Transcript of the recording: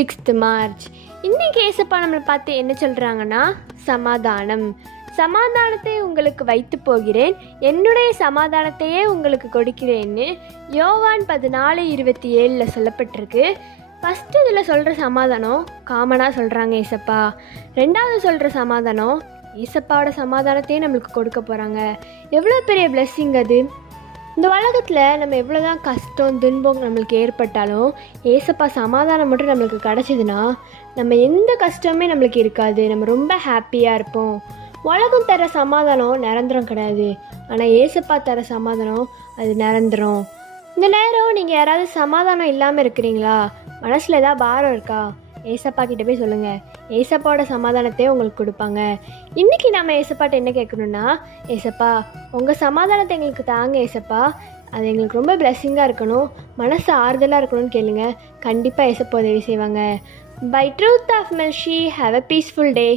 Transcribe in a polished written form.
6th March. இன்றைக்கி ஏசப்பா நம்மளை பார்த்து என்ன சொல்கிறாங்கன்னா, சமாதானம். சமாதானத்தை உங்களுக்கு வைத்து போகிறேன், என்னுடைய சமாதானத்தையே உங்களுக்கு கொடுக்கிறேன்னு யோவான் 14:27 சொல்லப்பட்டிருக்கு. ஃபஸ்ட்டு இதில் சொல்கிற சமாதானம் காமனாக சொல்கிறாங்க ஏசப்பா. ரெண்டாவது சொல்கிற சமாதானம் ஏசப்பாவோட சமாதானத்தையே நம்மளுக்கு கொடுக்க போகிறாங்க. எவ்வளோ பெரிய பிளெஸ்ஸிங் அது! இந்த உலகத்தில் நம்ம எவ்வளோ தான் கஷ்டம் துன்பம் நம்மளுக்கு ஏற்பட்டாலும் ஏசப்பா சமாதானம் மட்டும் நம்மளுக்கு கிடச்சிதுன்னா நம்ம எந்த கஷ்டமே நம்மளுக்கு இருக்காது. நம்ம ரொம்ப ஹாப்பியாக இருப்போம். உலகம் தர சமாதானம் நிரந்தரம் கிடையாது, ஆனால் ஏசப்பா தர சமாதானம் அது நிரந்தரம். இந்த நேரம் நீங்கள் யாராவது சமாதானம் இல்லாமல் இருக்கிறீங்களா? மனசில் ஏதாவது பாரம் இருக்கா? ஏசப்பா கிட்ட போய் சொல்லுங்கள், ஏசப்பாவோட சமாதானத்தையே உங்களுக்கு கொடுப்பாங்க. இன்றைக்கி நம்ம ஏசப்பாட்ட என்ன கேட்கணுன்னா, ஏசப்பா உங்கள் சமாதானத்தை எங்களுக்கு தாங்க ஏசப்பா, அது எங்களுக்கு ரொம்ப பிளெஸ்ஸிங்காக இருக்கணும், மனசு ஆறுதலாக இருக்கணும்னு கேளுங்க. கண்டிப்பாக ஏசப்பா உதவி செய்வாங்க. By truth of mercy, have a peaceful day.